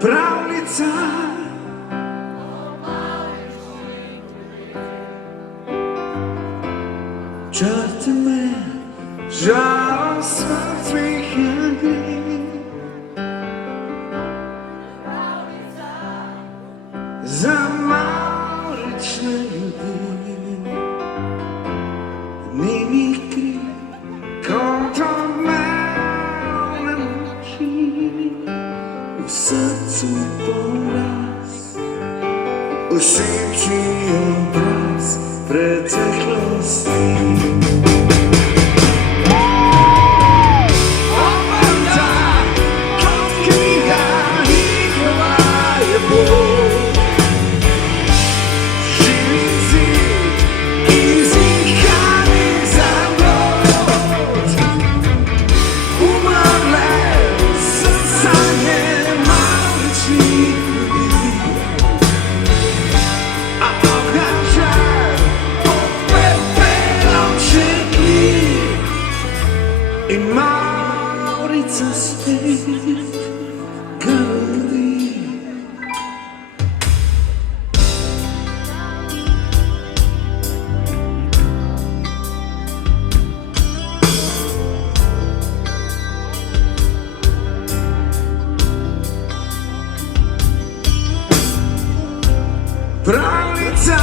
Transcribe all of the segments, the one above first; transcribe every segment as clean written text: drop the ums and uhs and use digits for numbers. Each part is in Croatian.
pravljica. Čarte me žarom smrtvih jagri, za malične ljudi. Ni mi kriv ko to mene muči, u srcu poraz, u šiči obraz preteklosti. I Maurica spet grdi. Pravljica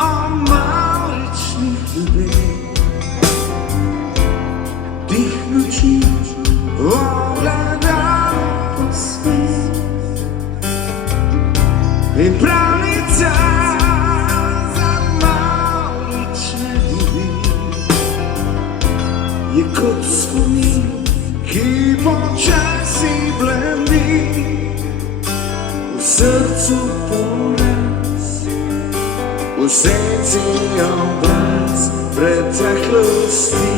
o mauričnih ljudeh, dihnući ogledalo po svijet. I pravljica za maurične ljudi je kod spomin ki počasi blendi, u srcu poraz, u senci obraz preteklosti.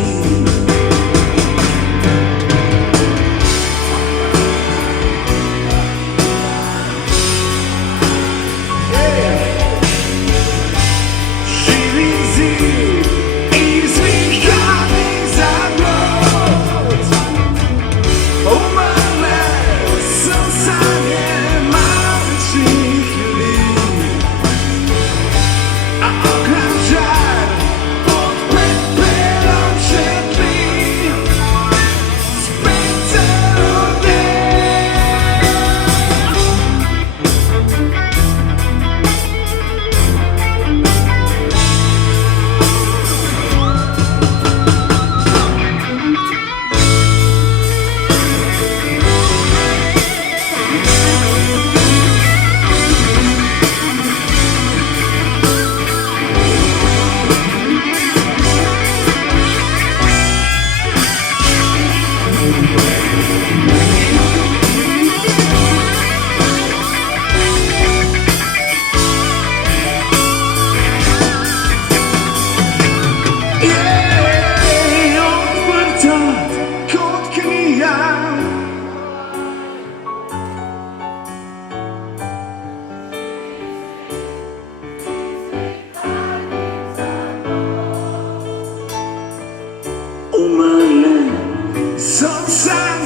So sad.